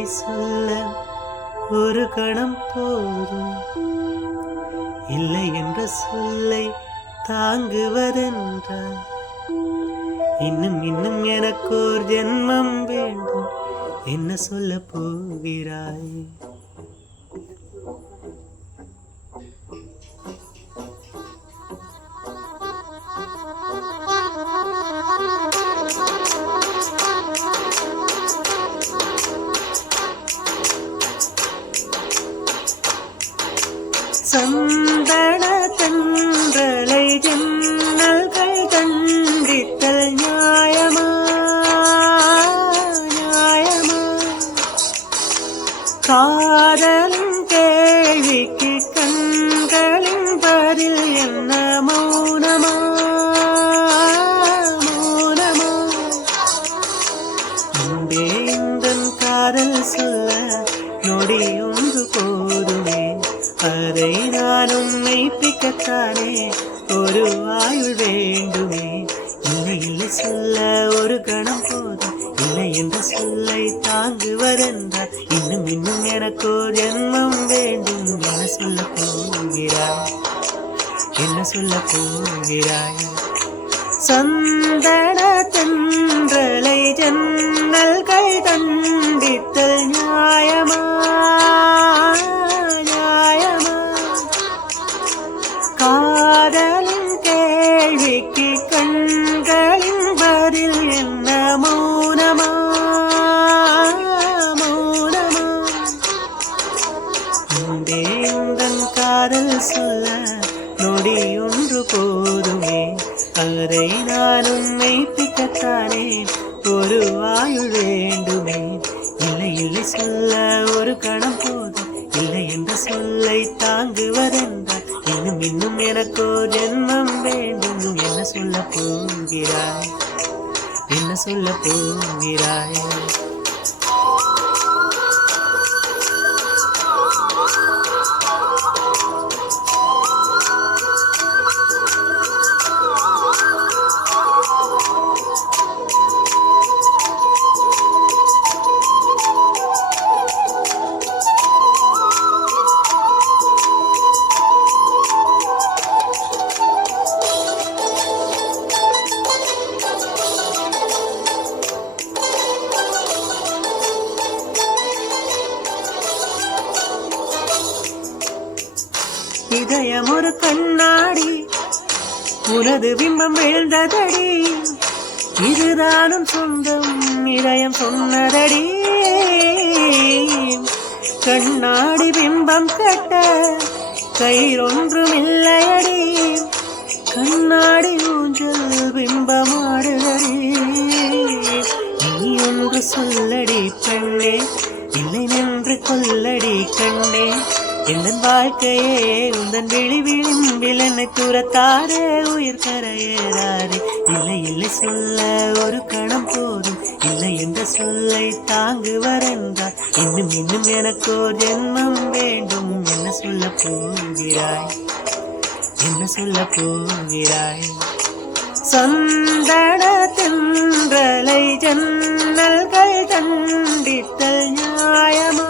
உண்மை சொல்ல ஒரு கணம் போதும், இல்லை என்ற சொல்லை தாங்குவதென்றால் இன்னும் இன்னும் எனக்கு ஒரு ஜென்மம் வேண்டும். என்ன சொல்ல போகிறாய்? சந்தன தென்றலை ஜன்னல்கள் கண்டித்தல் நியாயமா நியாயமா? காதலின் கேள்விக்கு கண்களின் பதில் என்ன மௌனமா மௌனமா? அன்பே இந்தன் காதல் சொல்ல நொடி ஒன்று போதுமே, அதை நான் உன்னை பிக்கத்தானே ஒரு ஆயுள் வேண்டுமே. இல்லை இல்லை சொல்ல ஒரு கணம் போதும், இல்லை என்ற சொல்லை தாங்குவதென்றால் இன்னும் இன்னும் எனக்கு ஒரு ஜென்மம் வேண்டும். என்ன சொல்ல போகிறாய்? என்ன சொல்ல போகிறாய்? சந்தன தென்றலை ஜன்னல்கள் கண்டித்தல் நியாயமா நியாயமா? காதலின் கேள்விக்கு கண்களின் பதில் என்ன மௌனமா மௌனமா? அன்பே உந்தன் காதல் சொல்ல நொடி ஒன்று போதுமே, அதை நான் உன்னை பிக்கத்தானே ஒரு ஆயுள் வேண்டுமே. இல்லை இல்லை சொல்ல ஒரு கணம் போதும், இல்லை என்ற சொல்லை தாங்குவதென்றால் இன்னும் இன்னும் எனக்கு ஒரு ஜென்மம் வேண்டும். என்ன சொல்ல போகிறாய்? என்ன சொல்ல போகிறாய்? இதயம் ஒரு கண்ணாடி, உனது பிம்பம் விழுந்ததடி, இதுதானும் சொந்தம் இதயம் சொன்னதடி. கண்ணாடி பிம்பம் கட்ட கயிறொன்றும் இல்லையடி, கண்ணாடி ஊஞ்சல் பிம்பமாடுதடி. நீ ஒன்று சொல்லடி பெண்ணே, இல்லை நின்று கொல்லடி கண்ணே. எந்தன் வாழ்க்கையே உந்தன் விழி விளிம்பில் என்னை துரத்தாரே, உயிர் கரையேறாரே. இல்லை இல்லை சொல்ல ஒரு கணம் போதும், இல்லை என்ற சொல்லை தாங்குவதென்றால் இன்னும் இன்னும் எனக்கு ஒரு ஜென்மம் வேண்டும். என்ன சொல்ல போகிறாய்? என்ன சொல்ல போகிறாய்? சந்தன தென்றலை ஜன்னல்கள் கண்டித்தல் நியாயமா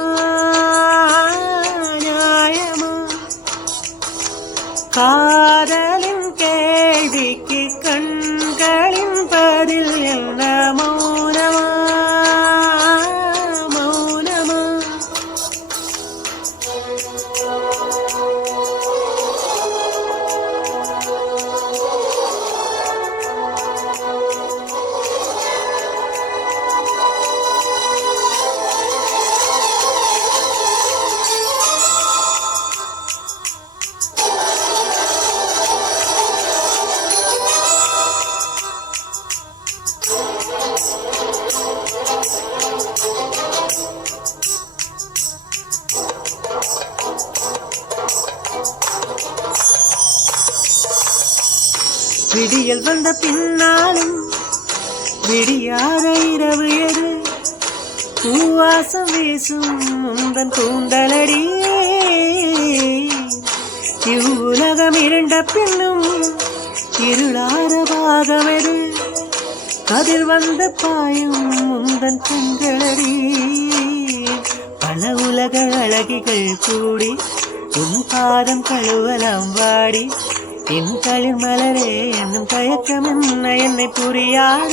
நியாயமா? காதலின் கேள்விக்கு கண்களின் பதில் என்ன மௌனமா மௌனமா? விடியல் வந்த பின்னாலும் விடியாத இரவு எது, பூவாசம் வீசும் முந்தன் கூந்தலடி. இவ்வுலகம் இருண்ட பின்னும் இருளாத பாகமெது, கதிர் வந்து பாயும் முந்தன் கண்களடி. பல உலக அழகிகள் கூடி உன் பாதம் கழுவலாம் வாடி என் களிர் மலரே என்னும் தயக்கம் என்ன என்னை புரியாத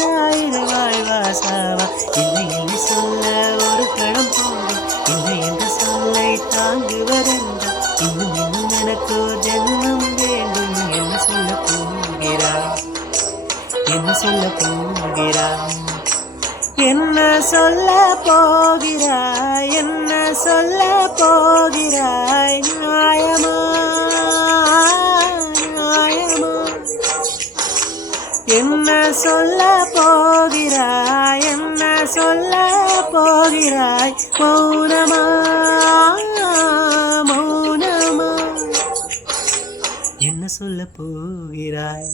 வாழ்வாசாவா இல்லை என்று சொல்ல ஒரு கணம் போதும் இல்லை என்று சொல்லை தாங்குவதென்றா இன்னும் இன்னும் எனக்கு ஒரு ஜென்மம் வேண்டும் என்ன சொல்ல போகிறாய் என்ன சொல்ல போகிறாய் என்ன சொல்ல போகிறாய் என்ன சொல்ல போகிறாய் நியாயமா நியாயமா என்ன சொல்ல போகிறாய் என்ன சொல்ல போகிறாய் மௌனமா மௌனமா என்ன சொல்ல போகிறாய்